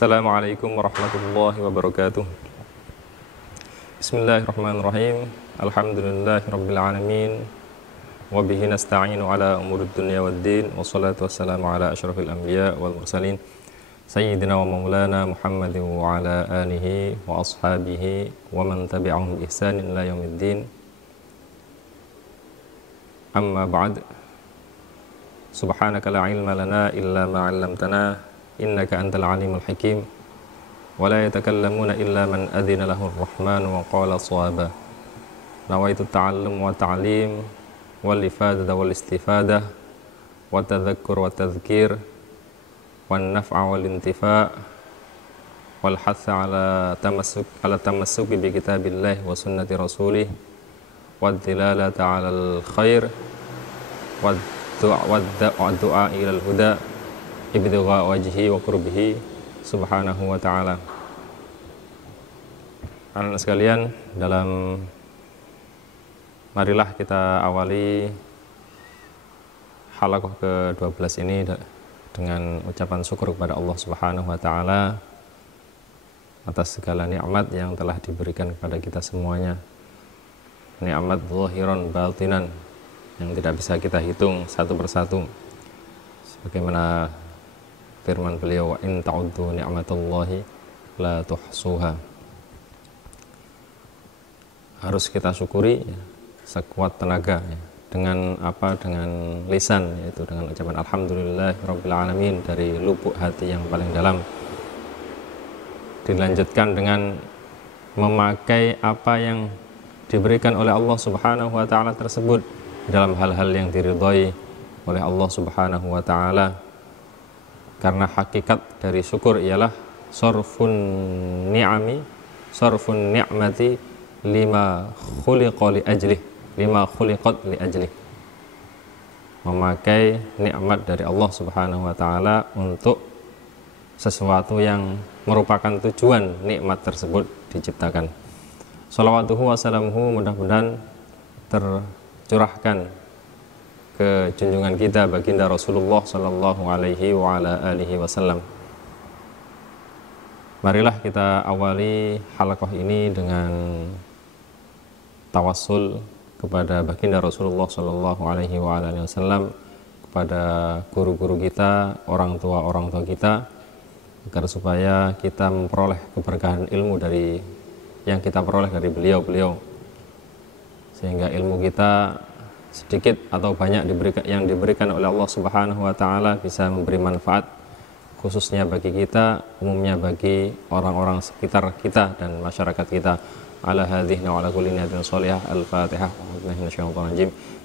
Assalamualaikum warahmatullahi wabarakatuh. Bismillahirrahmanirrahim. Alhamdulillahirabbil alamin. Wa bihi nasta'inu ala umurid dunya waddin. Wassalatu wassalamu ala asyrafil anbiya wal mursalin. Sayyidina wa maulana Muhammadin wa ala alihi wa ashabihi wa man tabi'ahum bi ihsanin ila yaumiddin. Amma ba'd. Subhanaka la ilma lana illa ma 'allamtana innaka antal alimul hakim wa la yatakallamuna illa man adhina lahu ar-rahman wa qala shawaba. Nawaitu ta'allum wa ta'lim wal ifadata wal istifadah wa tadhakkur wa tadhkir wan naf'a wal intifa' wal hatha ala tamassuk bi kitabillah wa sunnati rasulih wa dilalata 'alal khair wa du'a ila al-huda ibtigha wajhi wa qurbihi subhanahu wa ta'ala. Anak sekalian, marilah kita awali halaqah ke-12 ini dengan ucapan syukur kepada Allah Subhanahu wa ta'ala atas segala nikmat yang telah diberikan kepada kita semuanya. Nikmat zahiran batinan yang tidak bisa kita hitung satu persatu. Sebagaimana firman beliau, wa in ta'uddu ni'matallahi la tuhsuha. Harus kita syukuri ya, sekuat tenaga ya. Dengan apa? Dengan lisan, yaitu dengan ucapan alhamdulillahirabbil alamin dari lubuk hati yang paling dalam. Dilanjutkan dengan memakai apa yang diberikan oleh Allah Subhanahu wa ta'ala tersebut dalam hal-hal yang diridhai oleh Allah Subhanahu wa ta'ala. Karena hakikat dari syukur ialah sarfun ni'mati lima khuliqat li ajlih. Memakai nikmat dari Allah Subhanahu wa ta'ala untuk sesuatu yang merupakan tujuan nikmat tersebut diciptakan. Shalawatuhu wassalamuhu mudah-mudahan tercurahkan ke junjungan kita baginda Rasulullah sallallahu alaihi wa ala alihi wasallam. Marilah kita awali halaqah ini dengan tawassul kepada baginda Rasulullah sallallahu alaihi wa ala alihi wasallam, kepada guru-guru kita, orang tua kita, agar supaya kita memperoleh keberkahan ilmu dari yang kita peroleh dari beliau-beliau, sehingga ilmu kita sedikit atau banyak yang diberikan oleh Allah Subhanahu wa ta'ala bisa memberi manfaat, khususnya bagi kita, umumnya bagi orang-orang sekitar kita dan masyarakat kita. Ala hadhihi wa ala kulli niyatin shalihah. Al-Fatihah.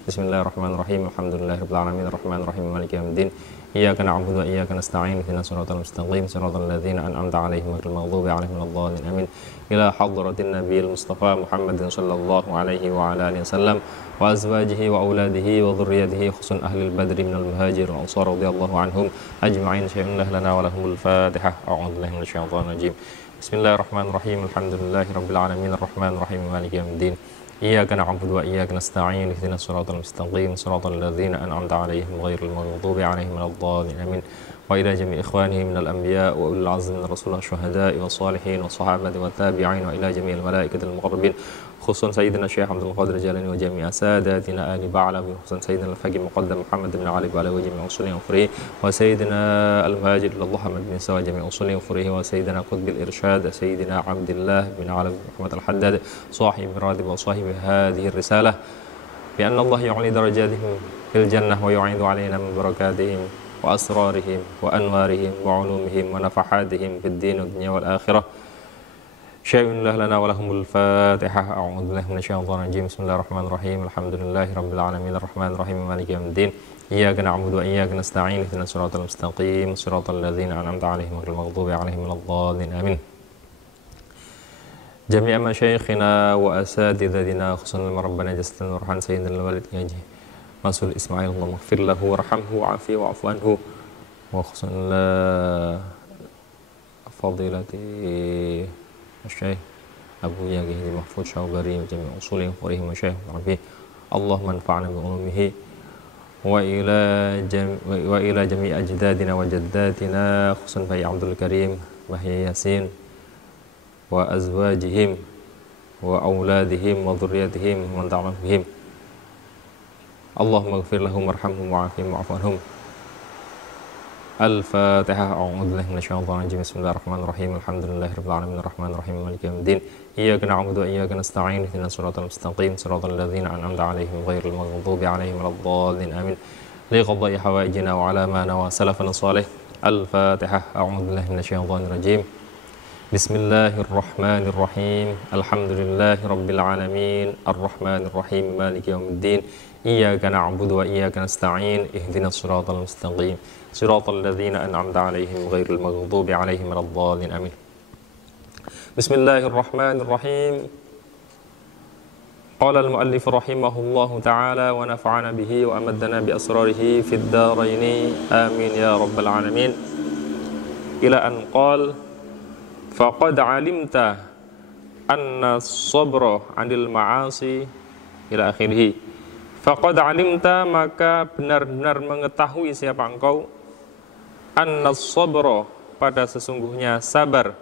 Bismillahirrahmanirrahim. Alhamdulillahirabbil alamin arrahmanir rahim maliki yaumiddin. Iyyaka na'budu wa iyyaka nasta'in ihdinas siratal mustaqim siratal ladzina an'amta 'alaihim ghairil maghdubi 'alaihim waladdallin. Amin. Ila hadratin nabiyil mustafa Muhammadin sallallahu alaihi wa ala alihi wasallam wa azwajihi wa auladihi wa dhurriyyatihi khususan ahlil badri minal muhajirin wal ansar radhiyallahu anhum ajma'in. Syai'un lana wa lahumul fatihah. A'udzu billahi minasyaitonir rajim. Bismillahirrahmanirrahim. Alhamdulillahirabbil alamin arrahmanir rahim maliki yaumiddin. Iyyaka na'budu wa iyyaka nasta'in ihdinas siratal mustaqim siratal ladzina an'amta 'alaihim ghairil maghdubi 'alaihim waladdallin. Amin. Wa ila jami'i ikhwanihi minal anbiya wa ulil 'azmi minar rusul wasyuhada'i wassalihin wassahabati wattabi'in wa ila jami'il malaikatil muqarrabin khususan sayyidina Syekh Abdul Qadir Jalani wa jami'a sadatina ali ba'ala bi khususan sayyidina al-faqih muqaddam Muhammad bin Ali wa ala jami'i usulih wa furu'i wa sayyidina al-muhajir Allah Muhammad bin Sawa jami'i usulih wa furu'i wa sayyidina qutbil irsyad sayyidina Abdullah bin Ali Muhammad al-Haddad sahib radib wa sahib hadhihi risalah bi anna Allah yu'li darajatihim fil jannah wa yu'idu 'alaina min barakatihim wa asrarihim wa anwarihim wa 'ulumihim wa nafahatihim fid din wad dunya wal akhirah. Syai'un lana wa lahumul fatihah. A'udzu billahi minasyaitonir rajim. Bismillahirrahmanirrahim. Alhamdulillahirabbil alamin arrahmanir rahim maliki yaumiddin. Iyyaka na'budu wa iyyaka nasta'in ihdinas siratal mustaqim siratal ladzina an'amta 'alaihim ghairil maghdubi 'alaihim waladdallin. Amin. Jami'a masyayikhina wa asatidzina khususan rabbana jasatan warhan sayyidina walid yaji Rasul Ismail Allahumma ighfir lahu warhamhu wa'afi wa'fu anhu wa khususan fadilati Syekh Abu Yaghi Mahfud Syawbari wa jami' usulih wa rihim Syekh Rabi Allah manfa'na bi ulumihi wa ila jami' ajdadina wa jaddatina khususan Bayi Abdul Karim Bahya Yasin wa azwajihim wa auladihim wa dhurriyyatihim wa man ta'ala bihim. Allahumma ighfir lahum warhamhum wa'afihim wa'fu anhum. Al-Fatihah. A'udzubillahi minasyaitonir rajim. Bismillahirrahmanirrahim. Alhamdulillahirabbil alamin arrahmanir rahim maliki yaumiddin. Iyyaka na'budu wa iyyaka nasta'in. Ihdinas siratal mustaqim siratal ladzina an'amta 'alaihim ghairil maghdubi 'alaihim waladdallin. Amin. Liqadai hawaijina wa 'ala ma nawa salafana salih. Al-Fatihah. A'udzubillahi minasyaitonir rajim. Bismillahirrahmanirrahim. Alhamdulillahirabbil alamin arrahmanir rahim maliki yaumiddin. Iyyaka na'budu wa iyyaka nasta'in. Ihdinas siratal mustaqim siratal ladzina an'amta 'alaihim ghairil maghdubi 'alaihim waladdallin. Amin. Bismillahirrahmanirrahim. Qala al-muallif rahimahullahu ta'ala wa nafa'ana bihi wa amaddana bi asrarihi fid dharain. Amin ya rabbal alamin. Ila an qala faqad 'alimta anna as-sabra 'anil ma'asi ila akhirih. Faqad 'alimta, maka benar-benar mengetahui siapa engkau, anna as-sabra, pada sesungguhnya sabar,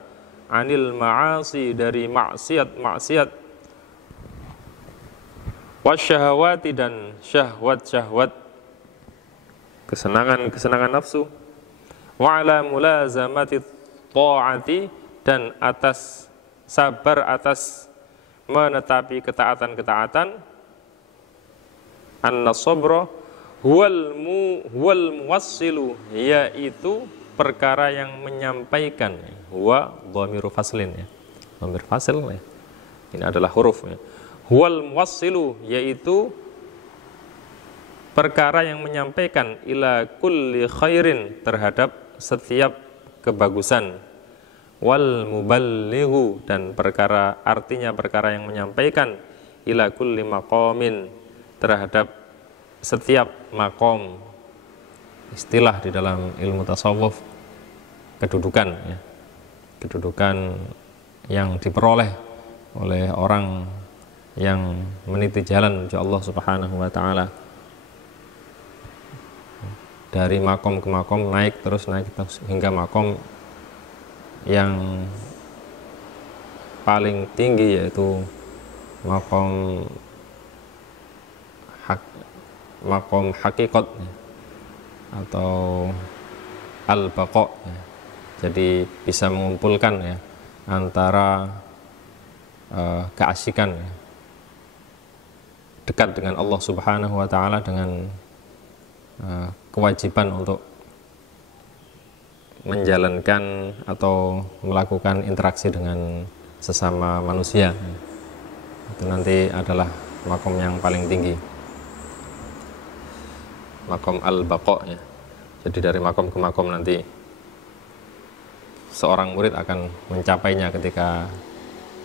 'anil ma'asi, dari maksiat-maksiat, wasyahawati, dan syahwat-syahwat, kesenangan-kesenangan nafsu, wa 'ala mulazamati ta'ati, dan atas sabar atas menetapi ketaatan-ketaatan. An-nasabra huwal muwassilu, yaitu perkara yang menyampaikan. Huwa dhamiru faslin, ya. Dhamir fasil, ya. Ini adalah huruf, ya. Huwal muwassilu, yaitu perkara yang menyampaikan, ila kulli khairin, terhadap setiap kebagusan. Wal muballighu, dan perkara, artinya perkara yang menyampaikan, ila kulli maqamin, terhadap setiap makom. Istilah di dalam ilmu tasawuf, kedudukan, ya. Kedudukan yang diperoleh oleh orang yang meniti jalan menuju Allah Subhanahu wa ta'ala. Dari makom ke makom, naik terus hingga makom yang paling tinggi, yaitu makom hakikat, ya, atau al-baqa, ya. Jadi bisa mengumpulkan, ya, antara keasikan, ya, dekat dengan Allah Subhanahu wa ta'ala, dengan kewajiban untuk menjalankan atau melakukan interaksi dengan sesama manusia. Itu nanti adalah makom yang paling tinggi, makom al-baqa, ya. Jadi dari makom ke makom nanti seorang murid akan mencapainya ketika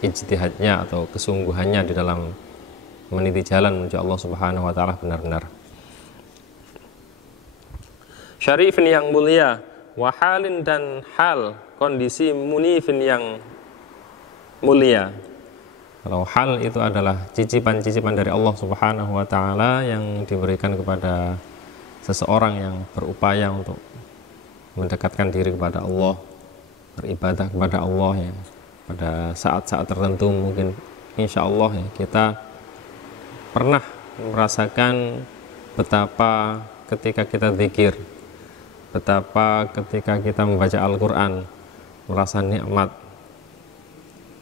ijtihadnya atau kesungguhannya di dalam meniti jalan menuju Allah Subhanahu wa ta'ala benar-benar. Syarifin, yang mulia, wahalin, dan hal, kondisi, munifin, yang mulia. Kalau hal itu adalah cicipan-cicipan dari Allah Subhanahu wa ta'ala yang diberikan kepada seseorang yang berupaya untuk mendekatkan diri kepada Allah, beribadah kepada Allah, ya. Pada saat-saat tertentu mungkin insya Allah, ya, kita pernah merasakan betapa ketika kita zikir, betapa ketika kita membaca Al-Quran, merasa nikmat,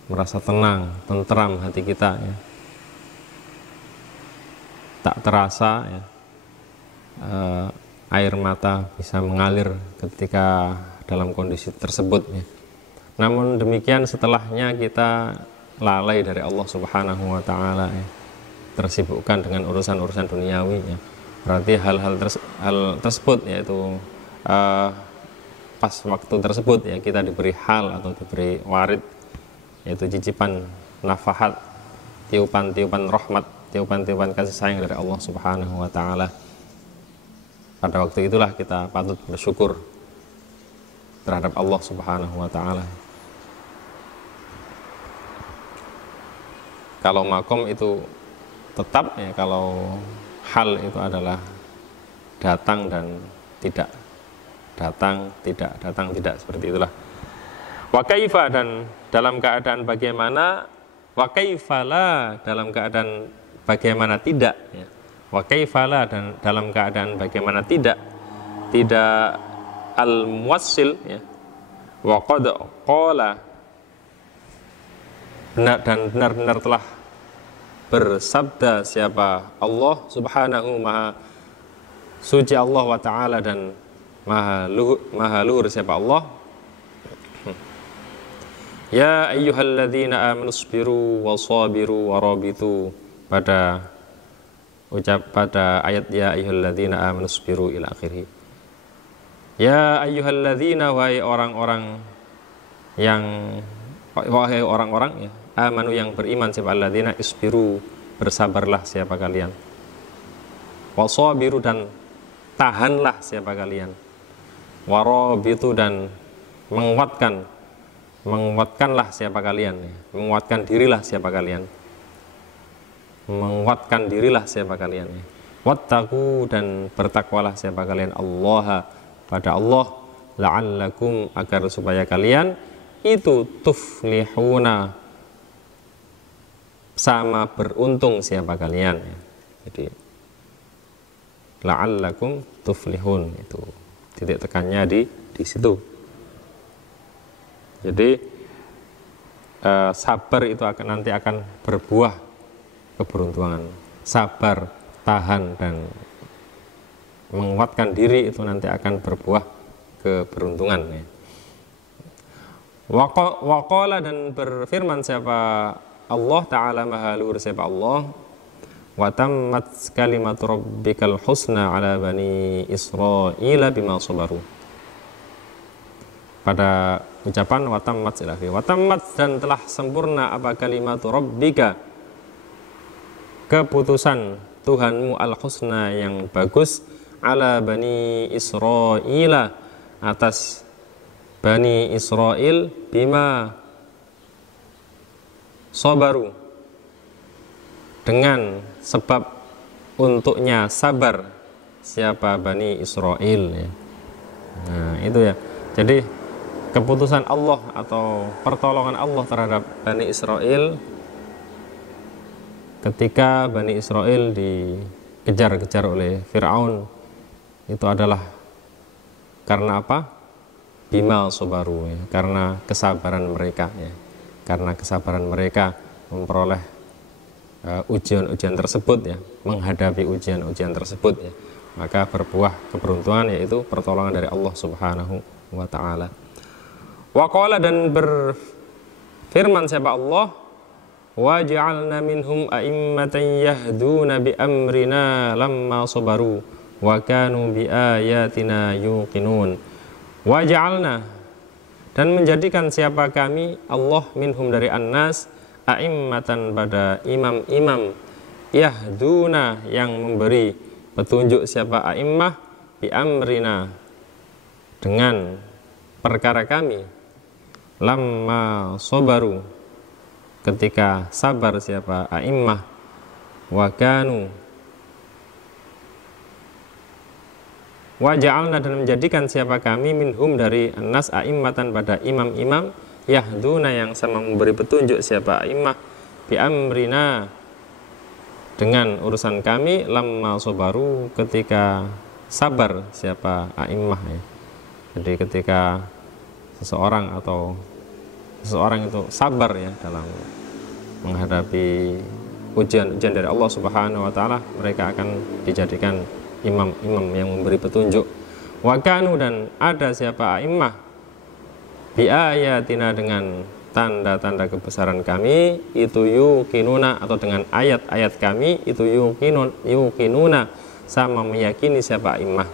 merasa tenang, tentram hati kita, ya. Tak terasa, ya, air mata bisa mengalir ketika dalam kondisi tersebut, ya. Namun demikian setelahnya kita lalai dari Allah Subhanahu wa ta'ala, ya. Tersibukkan dengan urusan-urusan duniawi, ya. Berarti hal-hal tersebut, yaitu pas waktu tersebut, ya, kita diberi hal atau diberi warid, yaitu cicipan nafahat, tiupan-tiupan rahmat, tiupan-tiupan kasih sayang dari Allah Subhanahu wa ta'ala. Pada waktu itulah kita patut bersyukur terhadap Allah Subhanahu wa ta'ala. Kalau makom itu tetap, ya, kalau hal itu adalah datang dan tidak, datang tidak, datang tidak, seperti itulah. Wa kaifa, dan dalam keadaan bagaimana, wa kaifala, dalam keadaan bagaimana tidak ya. Wa kaifala, dan dalam keadaan bagaimana tidak al-muwassil ya. Wa qad qala, benar dan benar-benar telah bersabda siapa Allah subhanahu, maha suci Allah wa ta'ala, dan maha luhur siapa Allah. Ya ayyuhalladzina amanu isbiru wa sabiru wa rabitu, pada ayat ya ayyuhalladzina amanu isbiru ila akhirih. Ya ayyuhalladzina, wahai orang-orang ya, amanu yang beriman, siapa alladzina, isbiru, bersabarlah siapa kalian, wasabiru, dan tahanlah siapa kalian, warabitu, dan menguatkanlah siapa kalian, menguatkan dirilah siapa kalian, wattaqu, dan bertakwalah siapa kalian, Allah, pada Allah, la'allakum, agar supaya kalian itu tuflihuna, sama beruntung siapa kalian. Jadi la'allakum tuflihun, itu titik tekannya di situ. Jadi sabar itu nanti akan berbuah keberuntungan. Sabar, tahan, dan menguatkan diri itu nanti akan berbuah keberuntungan ya. Waqala, dan berfirman siapa Allah Ta'ala, maha luhur siapa Allah, wa tammat kalimatu rabbikal husna ala bani Israila bima sabaru, pada ucapan watammat, dan telah sempurna apa kalimatu rabbika, keputusan Tuhanmu, al-husna, yang bagus, ala bani Israila, atas bani Israel, bima sabaru, dengan sebab untuknya sabar siapa bani Israel ya. Nah itu ya, jadi keputusan Allah atau pertolongan Allah terhadap Bani Israel ketika Bani Israel dikejar-kejar oleh Fir'aun, itu adalah karena apa? Bima sobaru ya, karena kesabaran mereka ya. Karena kesabaran mereka memperoleh ujian-ujian tersebut ya, menghadapi ujian-ujian tersebut ya, maka berbuah keberuntungan, yaitu pertolongan dari Allah Subhanahu wa ta'ala. Waqala, dan berfirman siapa Allah, waj'alna minhum a'immatan yahduna bi amrina lamma sabaru wa kanu bi ayatina yuqinun. Waj'alna, dan menjadikan siapa kami Allah, minhum dari annas, a'immatan, pada imam-imam, yahduna, yang memberi petunjuk siapa a'immah, bi amrina, dengan perkara kami, lamma sabaru, ketika sabar siapa a'immah, wa kanu, wa ja'alna, dan menjadikan siapa kami, minhum dari annas, a'immatan, pada imam-imam, yahduna, yang sama memberi petunjuk siapa a'immah, bi amrina, dengan urusan kami, lamma sabaru, ketika sabar siapa a'immah ya. Jadi ketika seseorang itu sabar ya dalam menghadapi ujian-ujian dari Allah Subhanahu wa ta'ala, mereka akan dijadikan imam-imam yang memberi petunjuk. Wa kanu, dan ada siapa a'immah, bi ayatina, dengan tanda-tanda kebesaran kami, itu yuqinuna, atau dengan ayat-ayat kami, itu yuqinuna, sama meyakini siapa a'immah.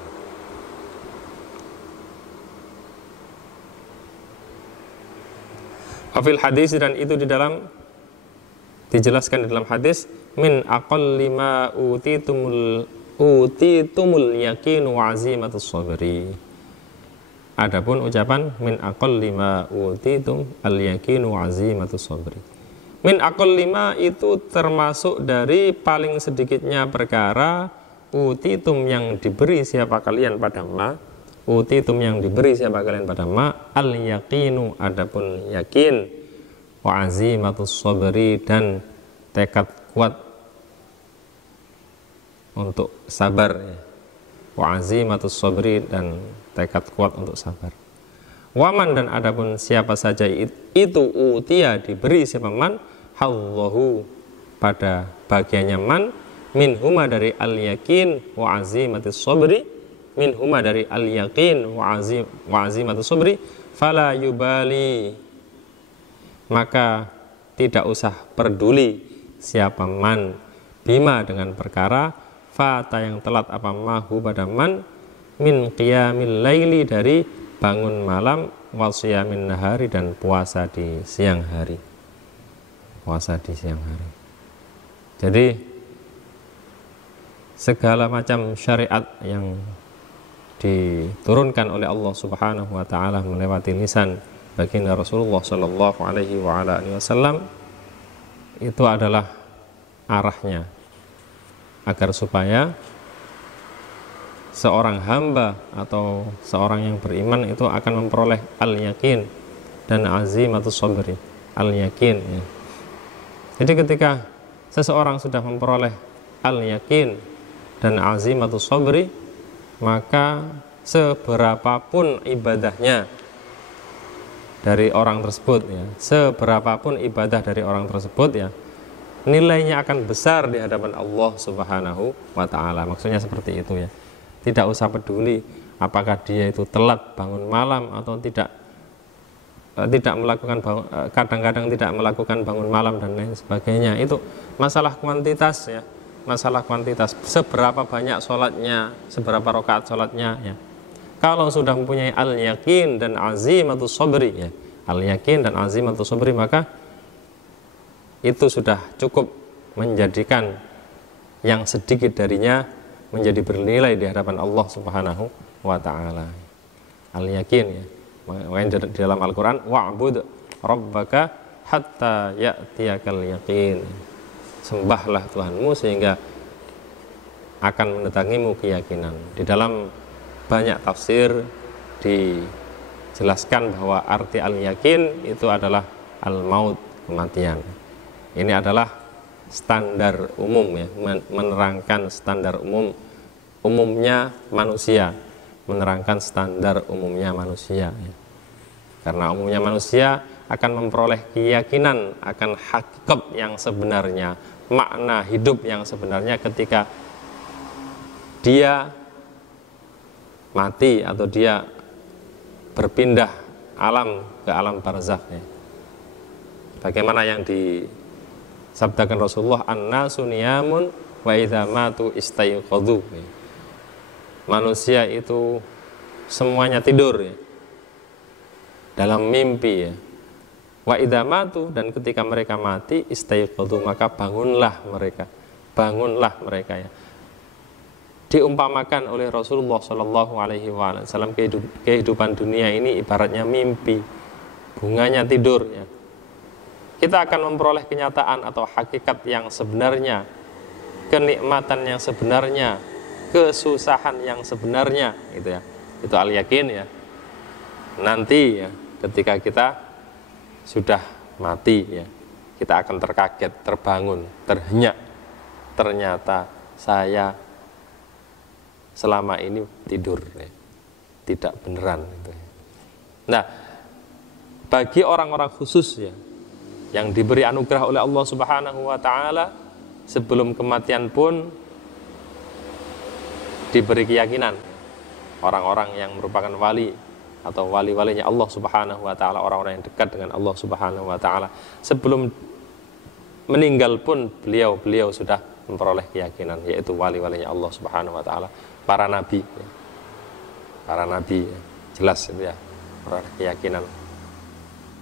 Afil hadis, dan itu dijelaskan di dalam hadis, min aqalli ma utitumul yaqinu wa azimatus sabri. Adapun ucapan min aqalli ma utitum al yaqinu wa azimatus sabri, min aqalli ma itu termasuk dari paling sedikitnya perkara, utitum, yang diberi siapa kalian pada ma, utitum yang diberi siapa kalian pada ma, al yaqinu adapun yakin, wa azimatus sabri dan tekad kuat untuk sabar ya. Wa azimatus sabri dan tekad kuat untuk sabar. Waman dan adapun siapa saja itu utia diberi siapa man hallahu pada bagiannya man minhuma dari al yakin wa azimatus sabri, minhuma dari al yakin wa azimatus sabri, fala yubali maka tidak usah peduli siapa man bima dengan perkara fata yang telat apa mahu pada man min qiyamil laili dari bangun malam wasiyamin nahari dan puasa di siang hari. Puasa di siang hari. Jadi segala macam syariat yang diturunkan oleh Allah Subhanahu wa taala melewati lisan baginda Rasulullah sallallahu alaihi wasallam itu adalah arahnya agar supaya seorang hamba atau seorang yang beriman itu akan memperoleh al-yakin dan azimatus sabri. Al-yakin ya. Jadi ketika seseorang sudah memperoleh al-yakin dan azimatus sabri, maka seberapapun ibadahnya dari orang tersebut ya, seberapapun ibadah dari orang tersebut ya, nilainya akan besar di hadapan Allah Subhanahu wa taala. Maksudnya seperti itu ya. Tidak usah peduli apakah dia itu telat bangun malam atau tidak melakukan kadang-kadang tidak melakukan bangun malam dan lain sebagainya. Itu masalah kuantitas ya, masalah kuantitas. Seberapa banyak sholatnya, seberapa rakaat sholatnya ya. Kalau sudah mempunyai al-yakin dan azimatus sabri ya, al-yakin dan azimatus sabri, maka itu sudah cukup menjadikan yang sedikit darinya menjadi bernilai di hadapan Allah Subhanahu wa taala. Al-yakin ya. Makanya di dalam Al-Qur'an wa'bud rabbaka hatta ya'tiyakal yaqin. Sembahlah Tuhanmu sehingga akan mendatangimu keyakinan. Di dalam banyak tafsir dijelaskan bahwa arti al-yakin itu adalah al-maut, kematian. Ini adalah standar umum ya, menerangkan standar umumnya manusia, menerangkan standar umumnya manusia ya. Karena umumnya manusia akan memperoleh keyakinan akan hakikat yang sebenarnya, makna hidup yang sebenarnya ketika dia mati atau dia berpindah alam ke alam barzakh ya. Bagaimana yang disabdakan Rasulullah, an-nasu niyamun wa idza matu istayqadhu. Manusia itu semuanya tidur ya, dalam mimpi ya. Wa idza matu, dan ketika mereka mati istayqadhu, maka bangunlah mereka ya. Diumpamakan oleh Rasulullah Shallallahu Alaihi Wasallam kehidupan dunia ini ibaratnya mimpi, bunganya tidur ya. Kita akan memperoleh kenyataan atau hakikat yang sebenarnya, kenikmatan yang sebenarnya, kesusahan yang sebenarnya, gitu ya. Itu al-yakin ya. Nanti ya, ketika kita sudah mati ya, kita akan terkaget, terbangun, terhenyak. Ternyata saya selama ini tidur ya. Tidak beneran gitu ya. Nah, bagi orang-orang khusus ya, yang diberi anugerah oleh Allah Subhanahu wa taala, sebelum kematian pun diberi keyakinan. Orang-orang yang merupakan wali atau wali-walinya Allah Subhanahu wa taala, orang-orang yang dekat dengan Allah Subhanahu wa taala, sebelum meninggal pun beliau sudah memperoleh keyakinan, yaitu wali-walinya Allah Subhanahu wa taala, para nabi ya. Para nabi ya. Jelas itu ya, memperoleh keyakinan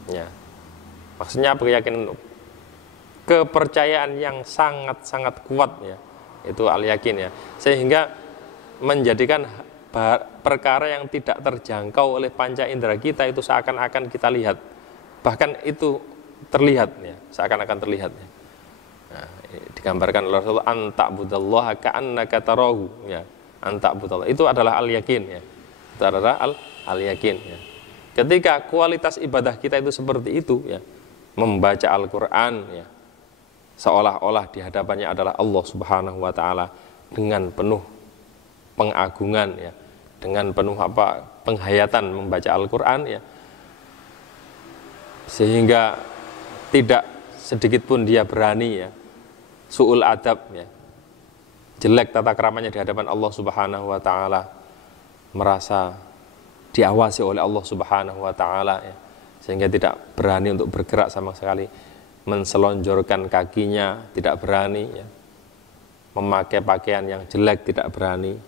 ya. Maksudnya apa? Keyakinan, kepercayaan yang sangat-sangat kuat ya, itu al-yakin ya, sehingga menjadikan perkara yang tidak terjangkau oleh panca indera kita itu seakan-akan kita lihat, bahkan itu terlihat ya, seakan-akan terlihat ya. Nah, digambarkan oleh Rasulullah, anta'budallaha ka'annaka tarahu ya, anta'budallah, itu adalah al-yakin ya. itu adalah al-yakin ya. Ketika kualitas ibadah kita itu seperti itu ya, membaca Al-Qur'an ya, seolah-olah di hadapannya adalah Allah Subhanahu wa taala dengan penuh pengagungan ya, dengan penuh penghayatan membaca Al-Qur'an ya, sehingga tidak sedikit pun dia berani ya su'ul adab ya, jelek tata keramanya di hadapan Allah Subhanahu wa taala, merasa diawasi oleh Allah Subhanahu wa taala ya, sehingga tidak berani untuk bergerak sama sekali, menselonjorkan kakinya tidak berani ya, memakai pakaian yang jelek tidak berani,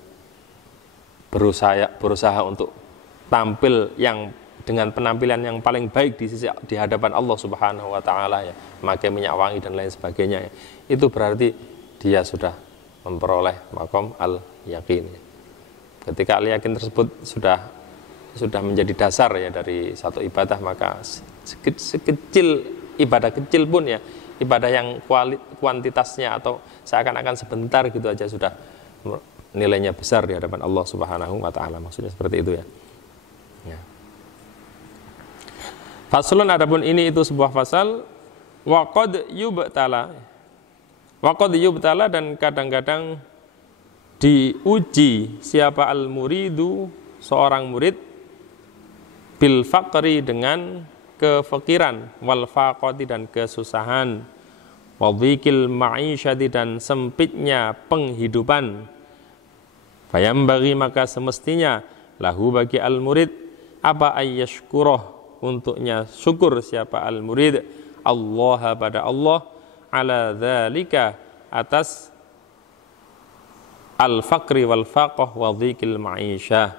berusaha untuk tampil yang dengan penampilan yang paling baik di hadapan Allah Subhanahu wa taala ya, memakai minyak wangi dan lain sebagainya ya. Itu berarti dia sudah memperoleh maqam al-yakin ya. Ketika al-yakin tersebut sudah menjadi dasar ya dari satu ibadah, maka sekecil ibadah kecil pun ya, ibadah yang kuantitasnya atau seakan-akan sebentar gitu aja sudah nilainya besar di hadapan Allah Subhanahu wa taala. Maksudnya seperti itu ya. Ya. Faslun, adapun ini itu sebuah fasal, waqad yubtala dan kadang-kadang diuji siapa al-muridu, seorang murid, bil faqri dengan kefakiran, wal faqati dan kesusahan, wa dhikil ma'isyati dan sempitnya penghidupan. Fayambaghi maka semestinya lahu bagi al-murid apa ayyashkuroh, untuknya syukur siapa al-murid Allah pada Allah, ala dzalika atas al-faqri wal faqah wa dhikil ma'isyah,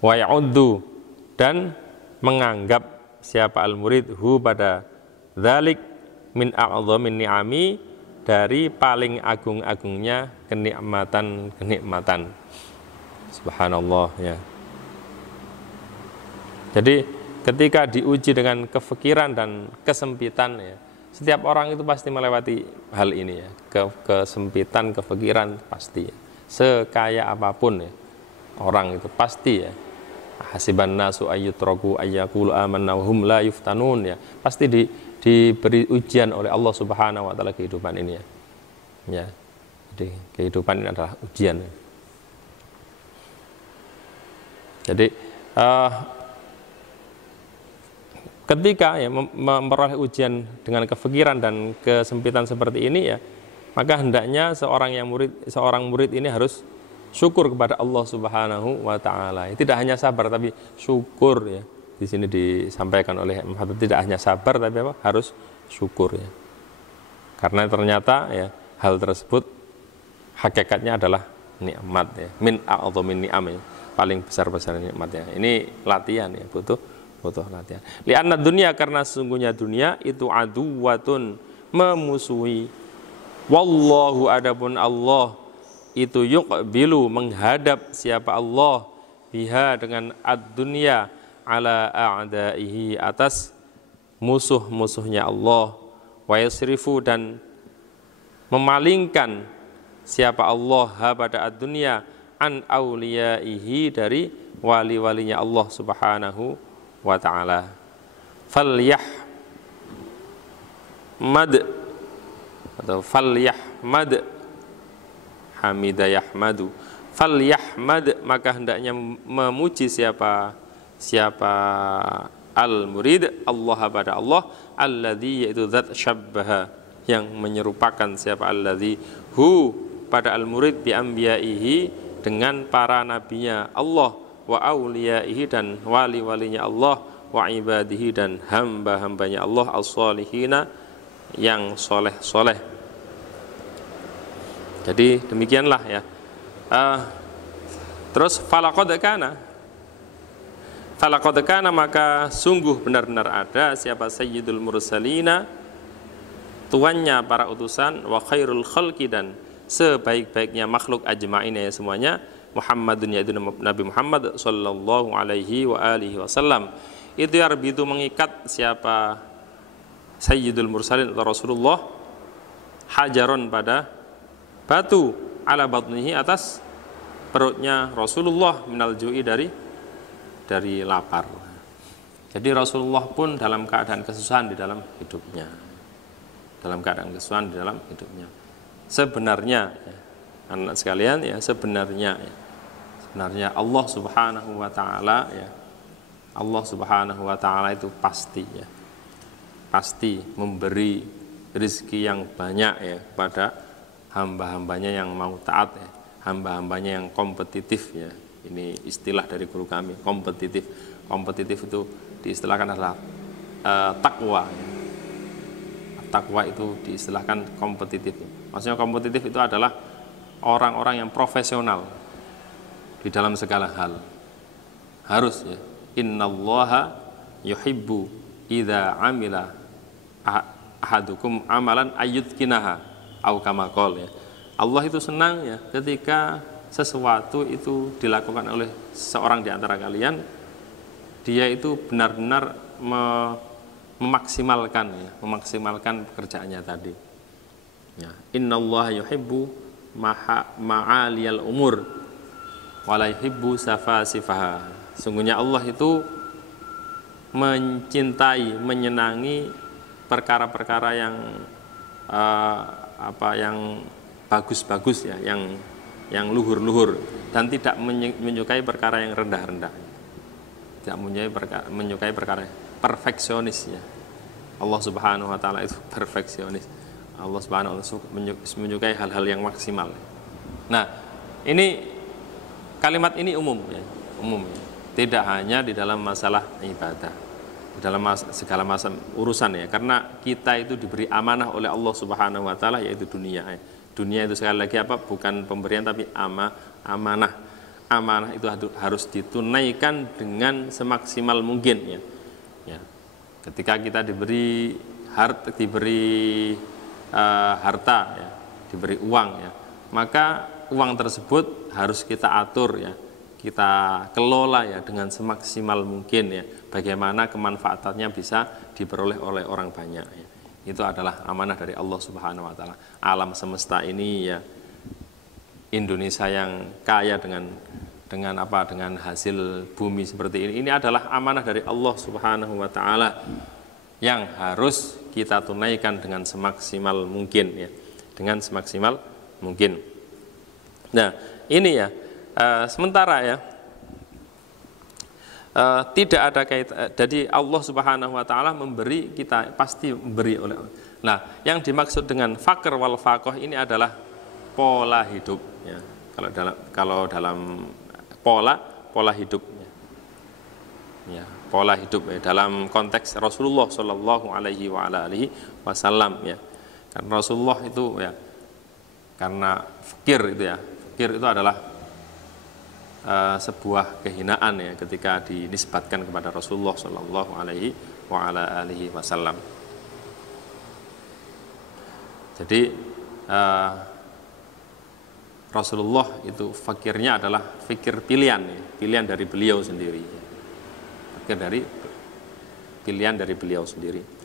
wa ya'uddu dan menganggap siapa al-murid hu pada dzalik min a'dhamin ni'ami, dari paling agung-agungnya kenikmatan. Subhanallah ya. Jadi ketika diuji dengan kefikiran dan kesempitan ya, setiap orang itu pasti melewati hal ini ya, kesempitan, kefikiran pasti ya. Sekaya apapun ya, orang itu pasti ya, hasiban nasu ayyutraku ayyaqulu amanna wa hum la yuftanun ya, pasti diberi ujian oleh Allah Subhanahu wa taala kehidupan ini ya. Ya. Jadi kehidupan ini adalah ujian. Ya. Jadi ketika ya memperoleh ujian dengan kefikiran dan kesempitan seperti ini ya, maka hendaknya seorang murid ini harus syukur kepada Allah Subhanahu wa taala. Tidak hanya sabar tapi syukur ya. Di sini disampaikan oleh Muhammad, tidak hanya sabar tapi apa? Harus syukur ya. Karena ternyata ya hal tersebut hakikatnya adalah nikmat ya. Min a'dhamin ni'am ya. Paling besar-besar nikmatnya. Ini latihan ya, butuh latihan. Li'anna dunia, karena sesungguhnya dunia itu aduwatun, memusuhi. Wallahu, adapun Allah itu yuqbilu, menghadap siapa Allah, biha dengan ad-dunya, ala a'daihi, atas musuh-musuhnya Allah, wa yasrifu dan memalingkan siapa Allah ha pada ad-dunya, an auliyaihi, dari wali-walinya Allah Subhanahu wa ta'ala. Falyahmad atau falyahmad, hamida yahmadu, falyahmad maka hendaknya memuji siapa al-murid Allah pada Allah, alladzi yaitu zat syabbaha, yang menyerupakan siapa alladzi hu pada al-murid bi anbiyaihi, dengan para nabinya Allah, wa auliyaihi dan wali-walinya Allah, wa ibadihi dan hamba-hambanya Allah, as-salihina yang soleh-soleh. Jadi demikianlah ya. Terus falaqad kana maka sungguh benar-benar ada siapa sayyidul mursalina, tuannya para utusan, wa khairul khalqi dan sebaik-baiknya makhluk ajma'in ya semuanya, Muhammadun yaitu Nabi Muhammad sallallahu alaihi wa alihi wasallam. Itu yarbitu mengikat siapa sayyidul mursalin atau Rasulullah, hajaron pada batu, ala batnihi atas perutnya Rasulullah minal ju'i dari lapar. Jadi Rasulullah pun dalam keadaan kesusahan di dalam hidupnya. Dalam keadaan kesusahan di dalam hidupnya. Sebenarnya ya, anak sekalian ya, sebenarnya Allah Subhanahu wa taala ya. Allah Subhanahu wa taala itu pasti ya. Pasti memberi rezeki yang banyak ya kepada hamba-hambanya yang mau taat ya, hamba-hambanya yang kompetitif ya. Ini istilah dari guru kami, kompetitif. Kompetitif itu diistilahkan adalah takwa ya. Takwa itu diistilahkan kompetitif. Maksudnya kompetitif itu adalah orang-orang yang profesional di dalam segala hal. Harus ya. Innallaha yuhibbu idza amila ahadukum amalan ayyudkinaha au kama qol ya. Allah itu senang ya ketika sesuatu itu dilakukan oleh seorang di antara kalian, dia itu benar-benar memaksimalkan pekerjaannya tadi. Ya, innallaha yuhibbu ma'aliyal umur wa la yuhibbu safasifaha. Sungguhnya Allah itu mencintai, menyenangi perkara-perkara yang yang bagus-bagus ya, yang luhur-luhur, dan tidak menyukai perkara yang rendah-rendah. Tidak menyukai perkara perfeksionis ya. Allah Subhanahu wa taala itu perfeksionis. Allah Subhanahu wa taala menyukai hal-hal yang maksimal. Nah, ini kalimat ini umum ya, umum. Tidak hanya di dalam masalah ibadah, di dalam segala macam urusan ya, karena kita itu diberi amanah oleh Allah Subhanahu wa taala, yaitu dunia ya. Dunia itu sekali lagi apa? Bukan pemberian tapi amanah. Amanah itu harus ditunaikan dengan semaksimal mungkin ya. Ya. Ketika kita diberi harta ya, diberi uang ya, maka uang tersebut harus kita atur ya, kita kelola ya dengan semaksimal mungkin ya, bagaimana kemanfaatannya bisa diperoleh oleh orang banyak ya. Itu adalah amanah dari Allah Subhanahu wa taala. Alam semesta ini ya, Indonesia yang kaya dengan hasil bumi seperti ini adalah amanah dari Allah Subhanahu wa taala yang harus kita tunaikan dengan semaksimal mungkin ya, dengan semaksimal mungkin. Nah, ini ya, sementara ya, tidak ada kaitan. Jadi Allah Subhanahu wa taala memberi, kita pasti memberi oleh Allah. Nah, yang dimaksud dengan fakir wal faqih ini adalah pola hidup ya. Kalau dalam pola hidup ya, pola hidup ya, dalam konteks Rasulullah Shallallahu Alaihi Wasallam ya. Karena Rasulullah itu ya, karena fakir itu adalah sebuah kehinaan ya ketika dinisbatkan kepada Rasulullah Shallallahu Alaihi Wasallam. Jadi Rasulullah itu fakirnya adalah fikir pilihan ya, pilihan dari beliau sendiri. Pilihan dari beliau sendiri.